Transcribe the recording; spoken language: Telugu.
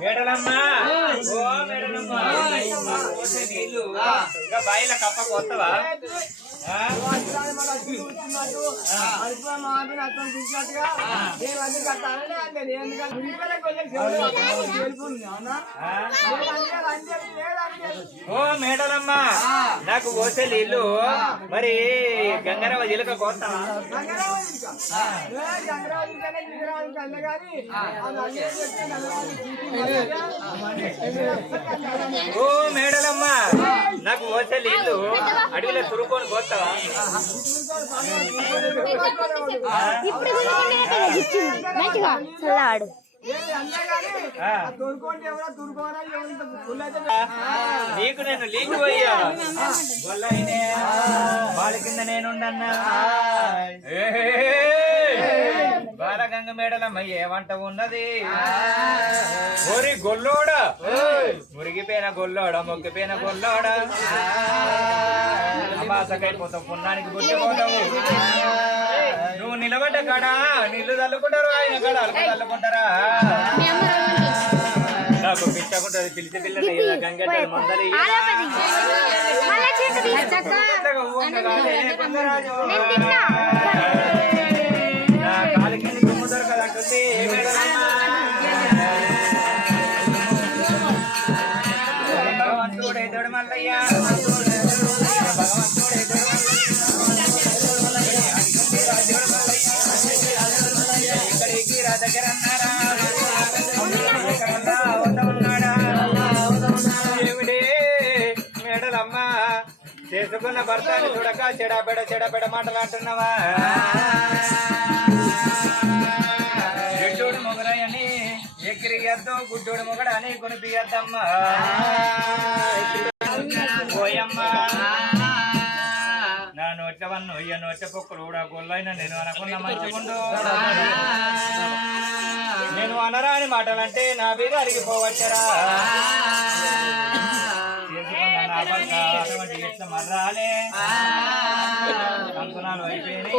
మేడలమ్మా. ఓ మేడలమ్మా. మాకు పోసే నీళ్ళు. ఇంకా బాయిల కప్ప కొత్తవా? ఓ మేడలమ్మా నాకు పోసే నీళ్ళు మరి గంగరవ జీలక కొత్తవా ఓ నాకు పోసే నీళ్ళు అడవిలో తురుకొని పోతావా? చల్లాడు. నీకు నేను లీకు గొల్లైనే వాళ్ళ కింద నేనుండన్నా బాలగంగ మేడలమ్మ ఏమంట ఉన్నది ఓరి గొల్లోడా. మురిగిపోయిన గొల్లోడా మొక్కిపోయిన గొల్లోడా. మాసకైపోతావు పున్నానికి గుర్తుపోతావు నువ్వు నిలబడ్డ కాడా నీళ్ళు చల్లుకుంటారు ఆయన కాడ అమ్మ రమ్మంది. నాకు పిచ్చకుంటది పిలిచి పిల్లని గంగ మందలి. ఆలోపది. భగవంతుడైతడు మల్లయ్య భగవంతుడైతడు మల్లయ్య. ఇక్కడికి రా దగ్గర అన్నారా ఎక్కడన్నా చేసుకున్న భర్తని చూడక ఎక్కిరియద్దు గుడ్డోడు మొగడ అని కొనిపియద్దమ్మా. పోయమ్మా నా నోట్ల వన్ను ఇయ్య నోట్ల పొక్కులు కూడా గొల్లైన నేను అనుకున్న మంచిగుండు నేను అనరాని మాటలంటే నా మీద అరిగిపోవచ్చరా. అటువంటి ఎట్ల మర్రాలే. అయిపోయినాయి?